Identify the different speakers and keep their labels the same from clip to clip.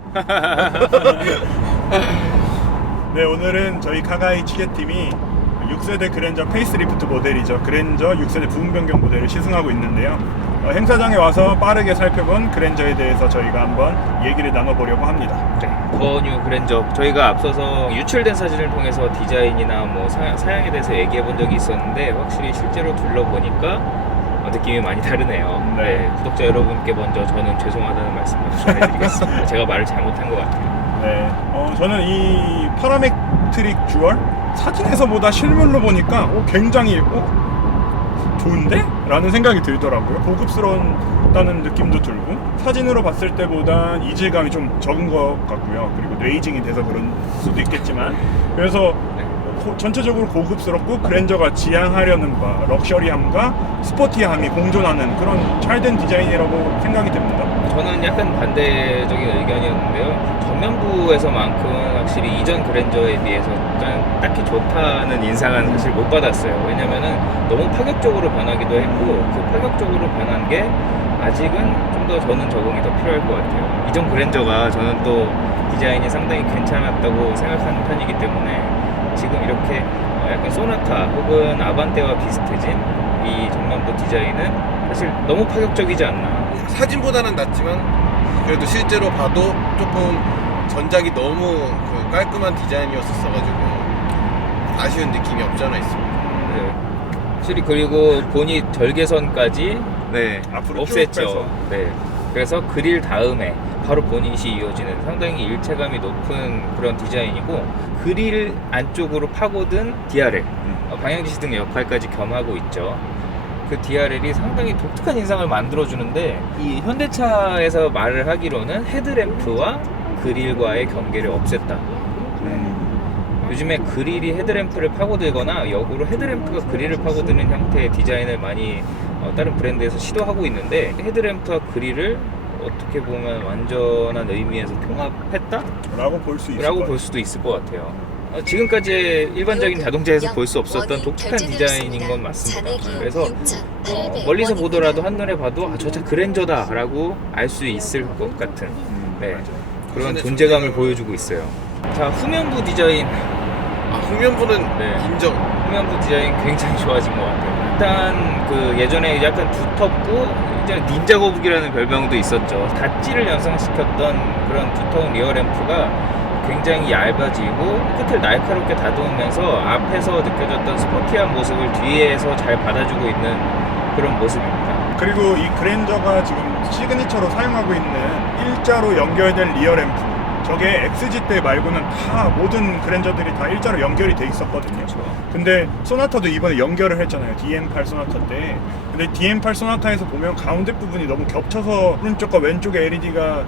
Speaker 1: 네, 오늘은 저희 카가이 취재팀이 6세대 그랜저 페이스리프트 모델이죠. 그랜저 6세대 부분 변경 모델을 시승하고 있는데요. 행사장에 와서 빠르게 살펴본 그랜저에 대해서 저희가 한번 얘기를 나눠보려고 합니다.
Speaker 2: 네, 더 뉴 그랜저, 저희가 앞서서 유출된 사진을 통해서 디자인이나 뭐 사양에 대해서 얘기해 본 적이 있었는데 확실히 실제로 둘러보니까 느낌이 많이 다르네요.
Speaker 1: 네.
Speaker 2: 네, 구독자 여러분께 먼저 저는 죄송하다는 말씀을 전해드리겠습니다. 제가 말을 잘못한 것 같아요.
Speaker 1: 네, 저는 이 파라메트릭 듀얼 사진에서보다 실물로 보니까 굉장히 좋은데? 라는 생각이 들더라고요. 고급스러운다는 느낌도 들고 사진으로 봤을 때보다 이질감이 좀 적은 것 같고요. 그리고 뇌이징이 돼서 그런 수도 있겠지만 그래서 전체적으로 고급스럽고 그랜저가 지향하려는 바 럭셔리함과 스포티함이 공존하는 그런 잘된 디자인이라고 생각이 됩니다.
Speaker 2: 저는 약간 반대적인 의견이었는데요. 전면부에서만큼은 확실히 이전 그랜저에 비해서 딱히 좋다는 인상은 사실 못 받았어요. 왜냐면은 너무 파격적으로 변하기도 했고 그 파격적으로 변한 게 아직은 좀 더 저는 적응이 더 필요할 것 같아요. 이전 그랜저가 저는 또 디자인이 상당히 괜찮았다고 생각하는 편이기 때문에 지금 이렇게 약간 소나타 혹은 아반떼와 비슷해진 이 전면부 디자인은 사실 너무 파격적이지 않나.
Speaker 3: 사진보다는 낫지만 그래도 실제로 봐도 조금 전작이 너무 그 깔끔한 디자인이었었어가지고 아쉬운 느낌이 없잖아 있습니다.
Speaker 2: 네. 확실히 그리고 보닛 절개선까지
Speaker 1: 앞으로 쭉
Speaker 2: 없앴죠.
Speaker 1: 빼서.
Speaker 2: 네. 그래서 그릴 다음에 바로 보닛이 이어지는 상당히 일체감이 높은 그런 디자인이고 그릴 안쪽으로 파고든 DRL 방향지시 등 역할까지 겸하고 있죠. 그 DRL이 상당히 독특한 인상을 만들어주는데 이 현대차에서 말을 하기로는 헤드램프와 그릴과의 경계를 없앴다. 요즘에 그릴이 헤드램프를 파고들거나 역으로 헤드램프가 그릴을 파고드는 형태의 디자인을 많이 다른 브랜드에서 시도하고 있는데 헤드램프와 그릴을 어떻게 보면 완전한 의미에서 통합했다?
Speaker 1: 라고 볼 수 있을
Speaker 2: 라고
Speaker 1: 것
Speaker 2: 볼 수도 있을 것 같아요. 지금까지 일반적인 자동차에서 볼 수 없었던 독특한 디자인인 건 맞습니다. 그래서 멀리서 보더라도 한눈에 봐도 저 차 그랜저다 라고 알 수 있을 것 같은 그런 존재감을 보여주고 있어요. 자, 후면부 디자인.
Speaker 3: 후면부는
Speaker 2: 네.
Speaker 3: 인정.
Speaker 2: 후면부 디자인 굉장히 좋아진 것 같아요. 일단 그 예전에 약간 두텁고 이제 닌자 거북이라는 별명도 있었죠. 다찌를 연상시켰던 그런 두터운 리어램프가 굉장히 얇아지고 끝을 날카롭게 다듬으면서 앞에서 느껴졌던 스포티한 모습을 뒤에서 잘 받아주고 있는 그런 모습입니다.
Speaker 1: 그리고 이 그랜저가 지금 시그니처로 사용하고 있는 일자로 연결된 리어 램프 저게 XG 때 말고는 다 모든 그랜저들이 다 일자로 연결이 돼 있었거든요.
Speaker 2: 그렇죠.
Speaker 1: 근데 소나타도 이번에 연결을 했잖아요. DM8 소나타 때. 근데 DM8 소나타에서 보면 가운데 부분이 너무 겹쳐서 오른쪽과 왼쪽의 LED가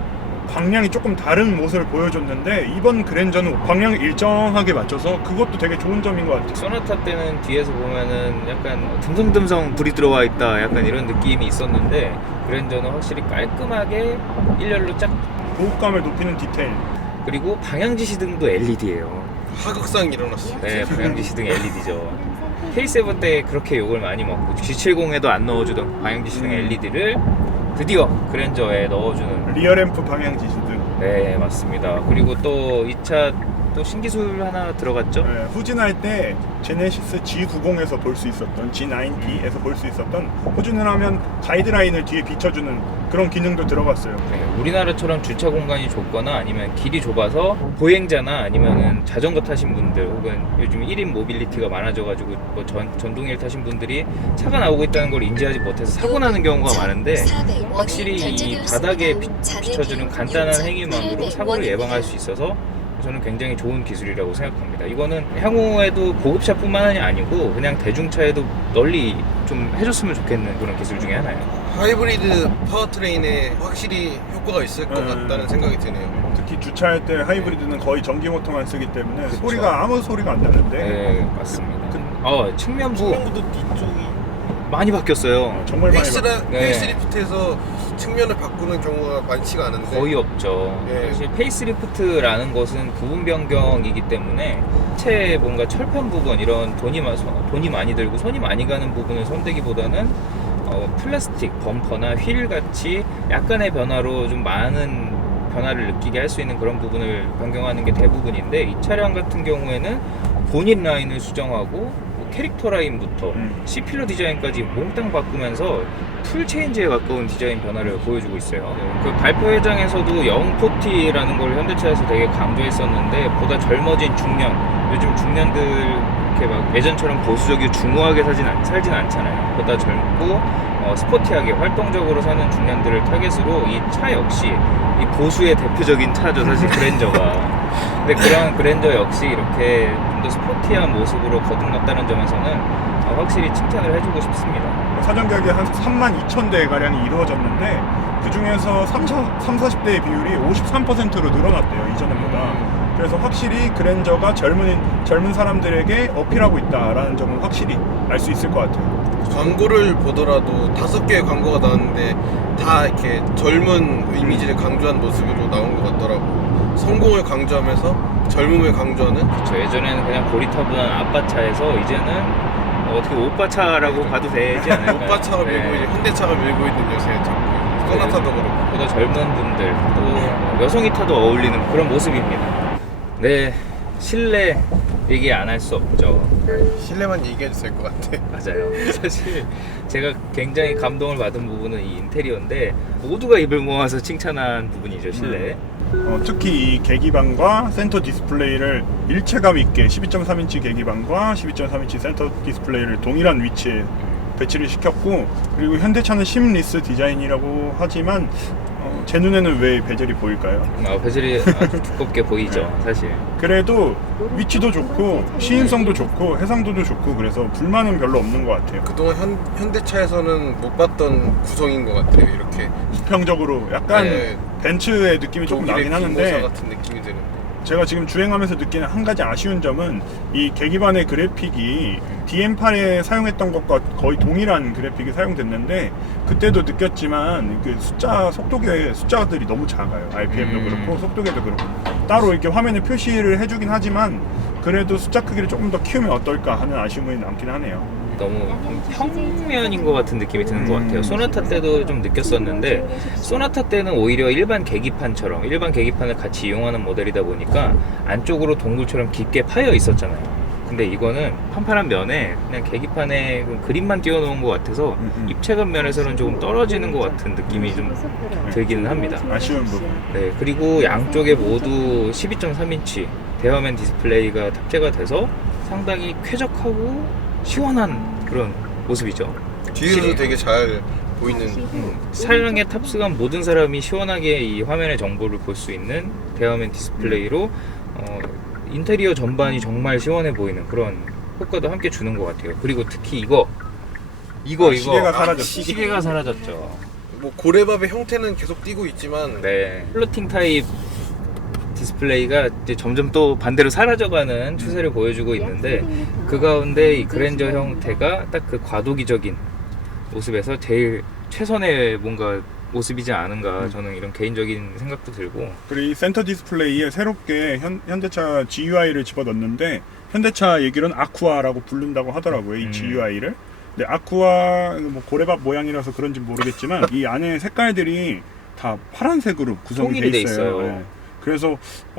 Speaker 1: 방향이 조금 다른 모습을 보여줬는데 이번 그랜저는 방향을 일정하게 맞춰서 그것도 되게 좋은 점인 것 같아요.
Speaker 2: 소나타 때는 뒤에서 보면은 약간 듬성듬성 불이 들어와 있다 약간 이런 느낌이 있었는데 그랜저는 확실히 깔끔하게 일렬로 쫙
Speaker 1: 고급감을 높이는 디테일.
Speaker 2: 그리고 방향지시등도 LED예요.
Speaker 3: 하극상이 일어났어.
Speaker 2: 네, 방향지시등 LED죠. K7 때 그렇게 욕을 많이 먹고 G70에도 안 넣어주던 방향지시등 LED를 드디어 그랜저에 넣어주는.
Speaker 1: 리어램프 방향 지시등.
Speaker 2: 네, 맞습니다. 그리고 또 이 차 또 신기술 하나 들어갔죠?
Speaker 1: 네, 후진할 때 제네시스 G90에서 볼 수 있었던 G90에서 볼 수 있었던 후진을 하면 가이드라인을 뒤에 비춰주는 그런 기능도 들어갔어요.
Speaker 2: 네, 우리나라처럼 주차 공간이 좁거나 아니면 길이 좁아서 보행자나 아니면은 자전거 타신 분들 혹은 요즘 1인 모빌리티가 많아져가지고 뭐 전동일 타신 분들이 차가 나오고 있다는 걸 인지하지 못해서 사고 나는 경우가 많은데 확실히 이 바닥에 비춰주는 간단한 행위만으로 사고를 예방할 수 있어서 저는 굉장히 좋은 기술이라고 생각합니다. 이거는 향후에도 고급차뿐만 아니고 그냥 대중차에도 널리 좀 해줬으면 좋겠는 그런 기술 중에 하나예요.
Speaker 3: 하이브리드 파워트레인에 확실히 효과가 있을 것 같다는 생각이 드네요.
Speaker 1: 특히 주차할 때 하이브리드는 거의 전기 모터만 쓰기 때문에
Speaker 2: 그쵸.
Speaker 1: 소리가 아무 소리가 안 나는데
Speaker 2: 네, 맞습니다. 측면부
Speaker 3: 측면부도 뒤쪽이
Speaker 2: 많이 바뀌었어요.
Speaker 1: 정말 많이
Speaker 2: 네.
Speaker 3: 페이스리프트에서 측면을 바꾸는 경우가 많지가 않은데
Speaker 2: 거의 없죠.
Speaker 3: 예.
Speaker 2: 사실 페이스리프트라는 것은 부분 변경이기 때문에 차체 뭔가 철판 부분 이런 돈이 많이 들고 손이 많이 가는 부분을 손대기보다는 플라스틱 범퍼나 휠 같이 약간의 변화로 좀 많은 변화를 느끼게 할 수 있는 그런 부분을 변경하는 게 대부분인데, 이 차량 같은 경우에는 본인 라인을 수정하고 뭐 캐릭터 라인부터 C필러 디자인까지 몽땅 바꾸면서 풀 체인지에 가까운 디자인 변화를 보여주고 있어요. 그 발표 회장에서도 영포티라는 걸 현대차에서 되게 강조했었는데, 보다 젊어진 중년, 요즘 중년들 이렇게 막 예전처럼 보수적이고 중후하게 살진 않잖아요. 보다 젊고 스포티하게 활동적으로 사는 중년들을 타겟으로 이 차 역시 이 보수의 대표적인 차죠, 사실 그랜저가. 근데 그런 그랜저 역시 이렇게 좀 더 스포티한 모습으로 거듭났다는 점에서는 확실히 칭찬을 해주고 싶습니다.
Speaker 1: 사전 계약이 한 32,000대 가량이 이루어졌는데 그 중에서 30-40대의 비율이 53%로 늘어났대요, 이전보다. 그래서 확실히 그랜저가 젊은 사람들에게 어필하고 있다라는 점은 확실히 알 수 있을 것 같아요.
Speaker 3: 광고를 보더라도 5개의 광고가 나왔는데 다 이렇게 젊은 이미지를 강조한 모습으로 나온 것 같더라고. 성공을 강조하면서 젊음을 강조하는.
Speaker 2: 그렇죠. 예전에는 그냥 고리타분한 아빠차에서 이제는 어떻게 오빠차라고 봐도 되지 않을까요?
Speaker 3: 오빠차가 밀고 이제 현대차가 밀고 있는 요새 자꾸 소나타도 그렇고.
Speaker 2: 보다 젊은 분들 또 여성이 타도 어울리는 그런 모습입니다. 네, 실내 얘기 안 할 수 없죠.
Speaker 3: 실내만 얘기해도 될 것 같아.
Speaker 2: 맞아요. 사실 제가 굉장히 감동을 받은 부분은 이 인테리어인데, 모두가 입을 모아서 칭찬한 부분이죠, 실내.
Speaker 1: 특히 이 계기판과 센터 디스플레이를 일체감 있게 12.3인치 계기판과 12.3인치 센터 디스플레이를 동일한 위치에 배치를 시켰고, 그리고 현대차는 심리스 디자인이라고 하지만 제 눈에는 왜 베젤이 보일까요?
Speaker 2: 베젤이 아주 두껍게 보이죠, 사실.
Speaker 1: 그래도 위치도 좋고 시인성도 좋고 해상도도 좋고 그래서 불만은 별로 없는 것 같아요.
Speaker 3: 그동안 현대차에서는 못 봤던 구성인 것 같아요. 이렇게
Speaker 1: 수평적으로 약간
Speaker 3: 네.
Speaker 1: 벤츠의 느낌이 조금
Speaker 3: 독일의
Speaker 1: 나긴
Speaker 3: 기모사
Speaker 1: 하는데,
Speaker 3: 같은 느낌이 드는데.
Speaker 1: 제가 지금 주행하면서 느끼는 한 가지 아쉬운 점은 이 계기판의 그래픽이 DM8에 사용했던 것과 거의 동일한 그래픽이 사용됐는데, 그때도 느꼈지만 그 속도계의 숫자들이 너무 작아요. RPM도 그렇고 속도계도 그렇고. 따로 이렇게 화면에 표시를 해주긴 하지만 그래도 숫자 크기를 조금 더 키우면 어떨까 하는 아쉬움이 남긴 하네요.
Speaker 2: 너무 평면인 것 같은 느낌이 드는 것 같아요. 소나타 때도 좀 느꼈었는데, 소나타 때는 오히려 일반 계기판처럼 일반 계기판을 같이 이용하는 모델이다 보니까 안쪽으로 동굴처럼 깊게 파여 있었잖아요. 근데 이거는 판판한 면에 그냥 계기판에 그림만 띄워놓은 것 같아서 입체감 면에서는 조금 떨어지는 것 같은 느낌이 좀 들기는 합니다.
Speaker 1: 아쉬운 부분.
Speaker 2: 네, 그리고 양쪽에 모두 12.3인치 대화면 디스플레이가 탑재가 돼서 상당히 쾌적하고 시원한 그런 모습이죠.
Speaker 3: 뒤에서도
Speaker 2: 확실히.
Speaker 3: 되게 잘 보이는.
Speaker 2: 차량에 탑승한 모든 사람이 시원하게 이 화면의 정보를 볼 수 있는 대화면 디스플레이로 인테리어 전반이 정말 시원해 보이는 그런 효과도 함께 주는 것 같아요. 그리고 특히 이거
Speaker 1: 시계가 사라졌죠.
Speaker 2: 시계가 사라졌죠.
Speaker 3: 뭐 고래밥의 형태는 계속 띄고 있지만
Speaker 2: 네, 플로팅 타입 디스플레이가 이제 점점 또 반대로 사라져가는 추세를 보여주고 있는데, 그 가운데 이 그랜저 형태가 딱 그 과도기적인 모습에서 제일 최선의 뭔가 모습이지 않은가, 저는 이런 개인적인 생각도 들고.
Speaker 1: 그리고 이 센터 디스플레이에 새롭게 현대차 GUI를 집어넣었는데, 현대차 얘기로는 아쿠아라고 부른다고 하더라고요, 이 GUI를. 근데 아쿠아 뭐 고래밥 모양이라서 그런지 모르겠지만 이 안에 색깔들이 다 파란색으로 구성이 돼 있어요. 네. 그래서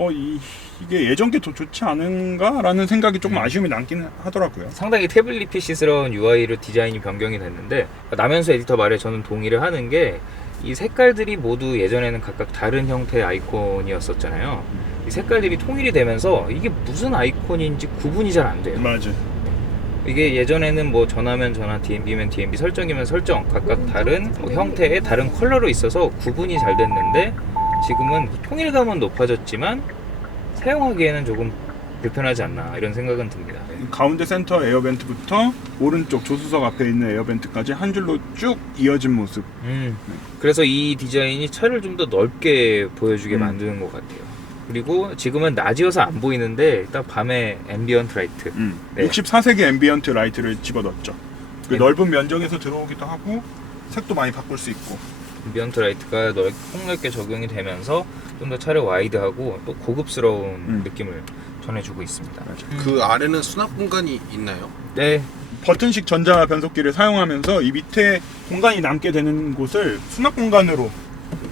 Speaker 1: 이게 예전 게 더 좋지 않은가라는 생각이 조금 아쉬움이 남긴 하더라고요.
Speaker 2: 상당히 태블릿 PC스러운 UI로 디자인이 변경이 됐는데, 남현수 에디터 말에 저는 동의를 하는 게, 이 색깔들이 모두 예전에는 각각 다른 형태의 아이콘이었었잖아요. 이 색깔들이 통일이 되면서 이게 무슨 아이콘인지 구분이 잘 안 돼요.
Speaker 1: 맞아.
Speaker 2: 이게 예전에는 뭐 전화면 전화, DMB면 DMB, 설정이면 설정, 각각 다른 형태의 다른 컬러로 있어서 구분이 잘 됐는데, 지금은 통일감은 높아졌지만 사용하기에는 조금 불편하지 않나, 이런 생각은 듭니다.
Speaker 1: 가운데 센터 에어벤트부터 오른쪽 조수석 앞에 있는 에어벤트까지 한 줄로 쭉 이어진 모습.
Speaker 2: 그래서 이 디자인이 차를 좀 더 넓게 보여주게 만드는 것 같아요. 그리고 지금은 낮이어서 안 보이는데 딱 밤에 앰비언트 라이트, 네.
Speaker 1: 64색의 앰비언트 라이트를 집어넣었죠. 그 넓은 면적에서 들어오기도 하고 색도 많이 바꿀 수 있고.
Speaker 2: 앰비언트 라이트가 폭넓게 적용이 되면서 좀 더 차를 와이드하고 또 고급스러운 느낌을 전해주고 있습니다.
Speaker 3: 그 아래는 수납 공간이 있나요?
Speaker 2: 네,
Speaker 1: 버튼식 전자 변속기를 사용하면서 이 밑에 공간이 남게 되는 곳을 수납 공간으로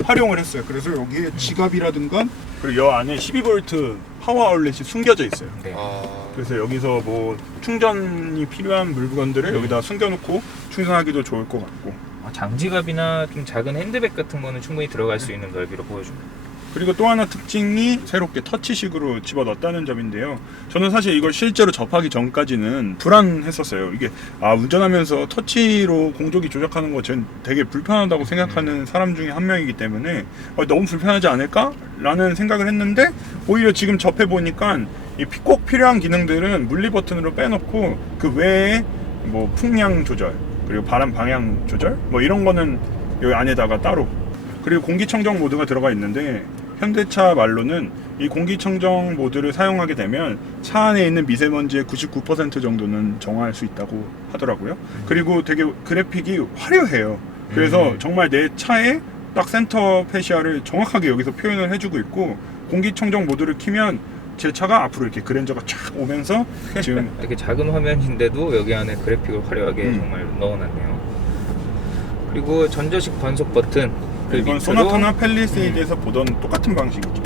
Speaker 1: 활용을 했어요. 그래서 여기에 지갑이라든가 그리고 여 안에 12V 파워 아울렛이 숨겨져 있어요.
Speaker 2: 네.
Speaker 1: 그래서 여기서 뭐 충전이 필요한 물건들을 여기다 숨겨놓고 충전하기도 좋을 것 같고.
Speaker 2: 장지갑이나 좀 작은 핸드백 같은 거는 충분히 들어갈 수 있는 넓이로 보여줍니다.
Speaker 1: 그리고 또 하나 특징이 새롭게 터치식으로 집어넣었다는 점인데요. 저는 사실 이걸 실제로 접하기 전까지는 불안했었어요. 이게 운전하면서 터치로 공조기 조작하는 거 저는 되게 불편하다고 생각하는 사람 중에 한 명이기 때문에 너무 불편하지 않을까? 라는 생각을 했는데 오히려 지금 접해보니까 이 꼭 필요한 기능들은 물리 버튼으로 빼놓고 그 외에 뭐 풍량 조절 그리고 바람 방향 조절 뭐 이런 거는 여기 안에다가 따로, 그리고 공기청정 모드가 들어가 있는데 현대차 말로는 이 공기청정 모드를 사용하게 되면 차 안에 있는 미세먼지의 99% 정도는 정화할 수 있다고 하더라고요. 그리고 되게 그래픽이 화려해요. 그래서 정말 내 차의 딱 센터 페시아를 정확하게 여기서 표현을 해주고 있고, 공기청정 모드를 키면 제 차가 앞으로 이렇게 그랜저가 쫙 오면서 지금
Speaker 2: 이렇게 작은 화면인데도 여기 안에 그래픽을 화려하게 정말 넣어놨네요. 그리고 전자식 변속 버튼. 그
Speaker 1: 이건
Speaker 2: 밑으로
Speaker 1: 소나타나 팰리세이드에서 보던 똑같은 방식이죠.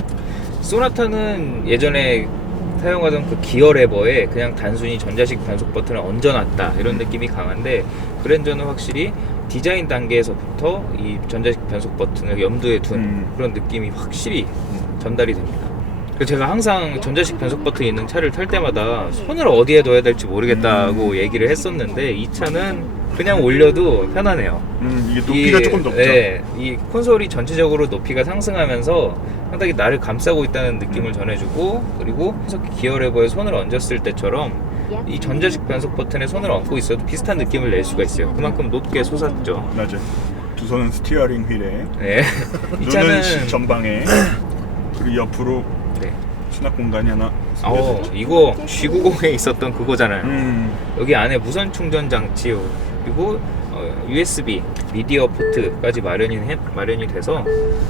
Speaker 2: 소나타는 예전에 사용하던 그 기어 레버에 그냥 단순히 전자식 변속 버튼을 얹어놨다 이런 느낌이 강한데, 그랜저는 확실히 디자인 단계에서부터 이 전자식 변속 버튼을 염두에 둔 그런 느낌이 확실히 전달이 됩니다. 그래서 제가 항상 전자식 변속 버튼이 있는 차를 탈 때마다 손을 어디에 둬야 될지 모르겠다고 얘기를 했었는데, 이 차는 그냥 올려도 편하네요.
Speaker 1: 이게 높이가 조금 높죠.
Speaker 2: 네, 이 콘솔이 전체적으로 높이가 상승하면서 상당히 나를 감싸고 있다는 느낌을 전해주고, 그리고 기어 레버에 손을 얹었을 때처럼 이 전자식 변속 버튼에 손을 얹고 있어도 비슷한 느낌을 낼 수가 있어요. 그만큼 높게 솟았죠.
Speaker 1: 맞아요. 두 손은 스티어링 휠에,
Speaker 2: 네. 이
Speaker 1: 눈은
Speaker 2: 차는
Speaker 1: 전방에, 그리고 옆으로
Speaker 2: 네.
Speaker 1: 수납 공간이 하나.
Speaker 2: 이거 G90에 있었던 그거잖아요. 여기 안에 무선 충전 장치 그리고 USB 미디어 포트까지 마련이 돼서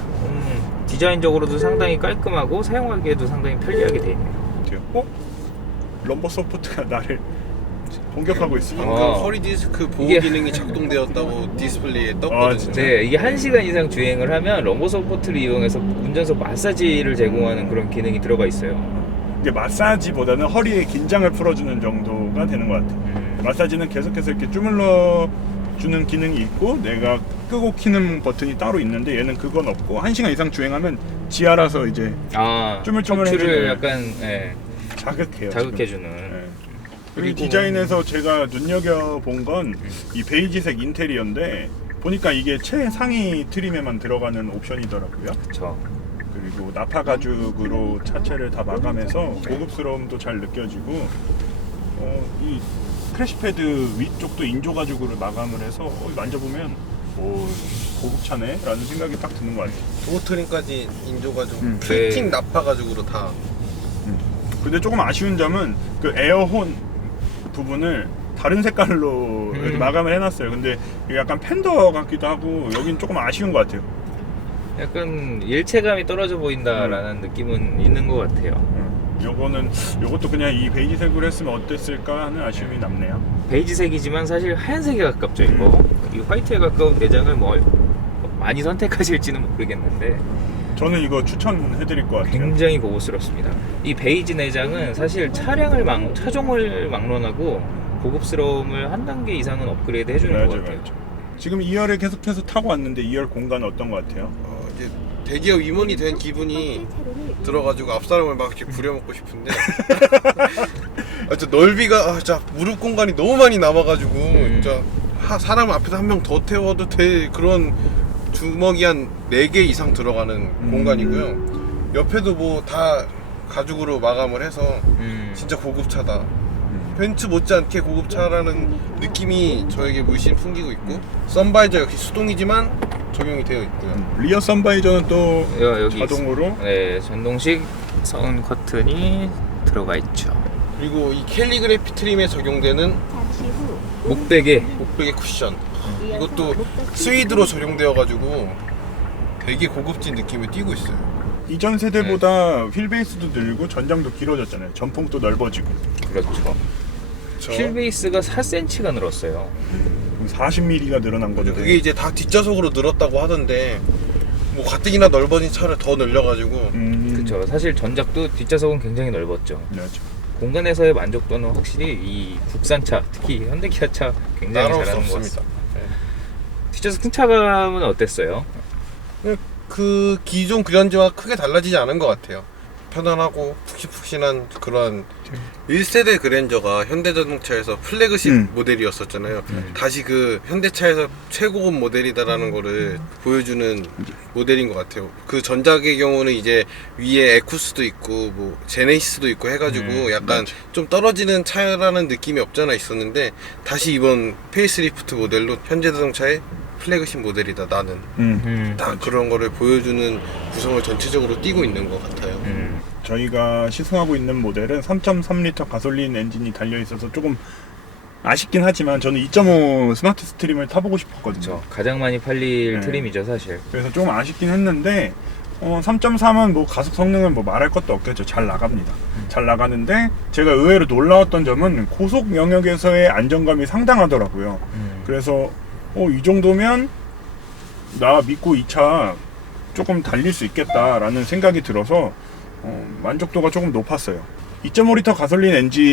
Speaker 2: 디자인적으로도 상당히 깔끔하고 사용하기에도 상당히 편리하게 돼 있네요.
Speaker 1: 럼버 서포트가 나를 공격하고 있어.
Speaker 3: 방금 허리 디스크 보호
Speaker 2: 이게-
Speaker 3: 기능이 작동되었다고 디스플레이에 떴거든요.
Speaker 1: 진짜?
Speaker 2: 네, 이게 1시간 이상 주행을 하면 럼버 서포트를 이용해서 운전석 마사지를 제공하는 그런 기능이 들어가 있어요.
Speaker 1: 이게 마사지보다는 허리의 긴장을 풀어주는 정도가 되는 것 같아요. 마사지는 계속해서 이렇게 주물러 주는 기능이 있고 내가 끄고 키는 버튼이 따로 있는데 얘는 그건 없고 1시간 이상 주행하면 지 알아서 이제 쭈물쭈물
Speaker 2: 척추를
Speaker 1: 해주는,
Speaker 2: 약간
Speaker 1: 자극해요.
Speaker 2: 자극해주는.
Speaker 1: 네. 그리고 디자인에서 제가 눈여겨본 건 이 베이지색 인테리어인데 보니까 이게 최상위 트림에만 들어가는 옵션이더라고요.
Speaker 2: 그쵸.
Speaker 1: 그리고 나파 가죽으로 차체를 다 마감해서 고급스러움도 잘 느껴지고, 이 크래시패드 위쪽도 인조 가죽으로 마감을 해서 만져보면 고급차네 라는 생각이 딱 드는 것 같아요.
Speaker 3: 도어트림까지 인조가죽,
Speaker 2: 네.
Speaker 3: 필팅 나파가죽으로 다.
Speaker 1: 근데 조금 아쉬운 점은 그 에어혼 부분을 다른 색깔로 이렇게 마감을 해놨어요. 근데 이게 약간 팬더 같기도 하고 여긴 조금 아쉬운 것 같아요.
Speaker 2: 약간 일체감이 떨어져 보인다라는 느낌은 있는 것 같아요.
Speaker 1: 요것도 그냥 이 베이지색으로 했으면 어땠을까 하는 아쉬움이 남네요.
Speaker 2: 베이지색이지만 사실 하얀색에 가깝죠 이거. 이 화이트에 가까운 내장을 뭐 많이 선택하실지는 모르겠는데
Speaker 1: 저는 이거 추천해드릴 것 같아요.
Speaker 2: 굉장히 고급스럽습니다. 이 베이지 내장은 사실 차종을 막론하고 고급스러움을 한 단계 이상은 업그레이드 해주는 것 같아요.
Speaker 1: 맞아. 지금 2열에 계속해서 타고 왔는데 2열 공간은 어떤 것 같아요?
Speaker 3: 이제 대기업 임원이 된 기분이 들어가지고 앞사람을 막 이렇게 부려먹고 싶은데 진짜 넓이가 진짜 무릎 공간이 너무 많이 남아가지고 진짜 사람 앞에서 한 명 더 태워도 될 그런 주먹이 한 4개 이상 들어가는 공간이고요. 옆에도 뭐 다 가죽으로 마감을 해서 진짜 고급차다. 벤츠 못지않게 고급차라는 느낌이 저에게 물씬 풍기고 있고, 썬바이저 역시 수동이지만 적용이 되어 있고요.
Speaker 1: 리어 선바이저는 또
Speaker 2: 여기
Speaker 1: 자동으로
Speaker 2: 네, 전동식 선 커튼이 들어가 있죠.
Speaker 3: 그리고 이 캘리그래피 트림에 적용되는
Speaker 2: 목베개
Speaker 3: 목베개 쿠션, 이것도 스위드로 적용되어가지고 되게 고급진 느낌을 띠고 있어요.
Speaker 1: 이전 세대보다 휠베이스도 늘고 전장도 길어졌잖아요. 전폭도 넓어지고.
Speaker 2: 그렇죠. 휠베이스가 4cm가 늘었어요.
Speaker 1: 40mm가 늘어난 거죠.
Speaker 3: 그게 이제 다 뒷좌석으로 늘었다고 하던데 뭐 가뜩이나 넓어진 차를 더 늘려가지고
Speaker 2: 그렇죠. 사실 전작도 뒷좌석은 굉장히 넓었죠.
Speaker 1: 맞아.
Speaker 2: 공간에서의 만족도는 확실히 이 국산차, 특히 현대기아차 굉장히
Speaker 3: 따라올 수
Speaker 2: 잘하는 것
Speaker 3: 없습니다.
Speaker 2: 같습니다. 네. 뒷좌석 승차감은 어땠어요?
Speaker 3: 그 기존 그랜저와 크게 달라지지 않은 것 같아요. 편안하고 푹신푹신한 그런 1세대 그랜저가 현대자동차에서 플래그십 모델이었었잖아요. 다시 그 현대차에서 최고급 모델이다라는 거를 보여주는 모델인 것 같아요. 그 전작의 경우는 이제 위에 에쿠스도 있고 뭐 제네시스도 있고 해가지고 약간
Speaker 1: 맞아.
Speaker 3: 좀 떨어지는 차라는 느낌이 없잖아 있었는데 다시 이번 페이스리프트 모델로 현대자동차의 플래그십 모델이다 나는 딱 그런 거를 보여주는 구성을 전체적으로 띄고 있는 것 같아요.
Speaker 1: 저희가 시승하고 있는 모델은 3.3L 가솔린 엔진이 달려있어서 조금 아쉽긴 하지만 저는 2.5 스마트 스트림을 타보고 싶었거든요.
Speaker 2: 그렇죠. 가장 많이 팔릴
Speaker 1: 네.
Speaker 2: 트림이죠, 사실.
Speaker 1: 그래서 조금 아쉽긴 했는데 3.3은 뭐 가속 성능은 뭐 말할 것도 없겠죠. 잘 나갑니다. 잘 나가는데 제가 의외로 놀라웠던 점은 고속 영역에서의 안정감이 상당하더라고요. 그래서 이 정도면 나 믿고 이 차 조금 달릴 수 있겠다라는 생각이 들어서 만족도가 조금 높았어요. 2.5L 가솔린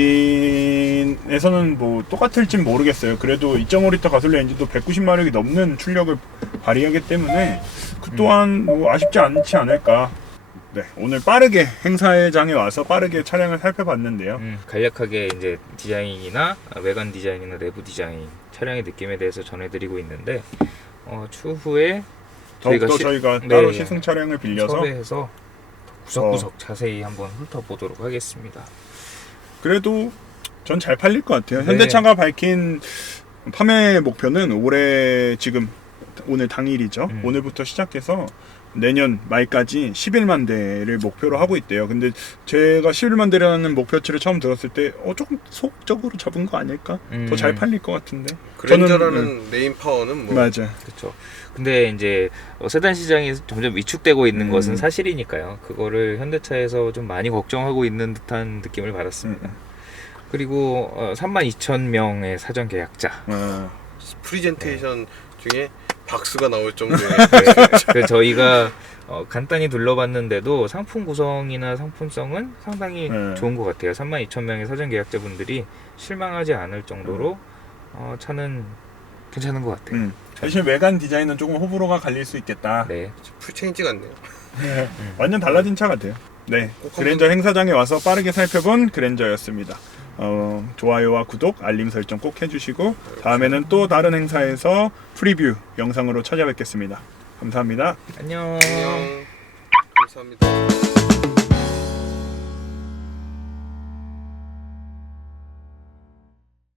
Speaker 1: 엔진에서는 뭐 똑같을진 모르겠어요. 그래도 2.5L 가솔린 엔진도 190마력이 넘는 출력을 발휘하기 때문에 그 또한 뭐 아쉽지 않지 않을까. 네, 오늘 빠르게 행사장에 와서 빠르게 차량을 살펴봤는데요.
Speaker 2: 간략하게 이제 디자인이나 외관 디자인이나 내부 디자인, 차량의 느낌에 대해서 전해드리고 있는데 추후에
Speaker 1: 더욱더 저희가
Speaker 2: 네,
Speaker 1: 따로 시승 차량을 빌려서
Speaker 2: 섭외해서 구석구석 자세히 한번 훑어보도록 하겠습니다.
Speaker 1: 그래도 전 잘 팔릴 것 같아요.
Speaker 2: 네.
Speaker 1: 현대차가 밝힌 판매 목표는 올해 지금 오늘 당일이죠. 오늘부터 시작해서 내년 말까지 11만 대를 목표로 하고 있대요. 근데 제가 11만 대라는 목표치를 처음 들었을 때 조금 소극적으로 잡은 거 아닐까? 더 잘 팔릴 것 같은데.
Speaker 3: 그랜저라는 네임 파워는 뭐
Speaker 1: 맞아.
Speaker 2: 그렇죠. 근데 이제 세단 시장이 점점 위축되고 있는 것은 사실이니까요. 그거를 현대차에서 좀 많이 걱정하고 있는 듯한 느낌을 받았습니다. 그리고 32,000명의 사전 계약자.
Speaker 3: 프리젠테이션 중에 박수가 나올 정도의
Speaker 2: 그래서 저희가 간단히 둘러봤는데도 상품 구성이나 상품성은 상당히 좋은 것 같아요. 32,000명의 사전 계약자분들이 실망하지 않을 정도로 차는 괜찮은 것 같아요.
Speaker 1: 사실 외관 디자인은 조금 호불호가 갈릴 수 있겠다.
Speaker 2: 네.
Speaker 3: 풀체인지 같네요.
Speaker 1: 완전 달라진 차 같아요. 네, 그랜저 행사장에 와서 빠르게 살펴본 그랜저였습니다. 좋아요와 구독, 알림 설정 꼭 해주시고 다음에는 또 다른 행사에서 프리뷰 영상으로 찾아뵙겠습니다. 감사합니다.
Speaker 2: 안녕.
Speaker 3: 안녕. 감사합니다.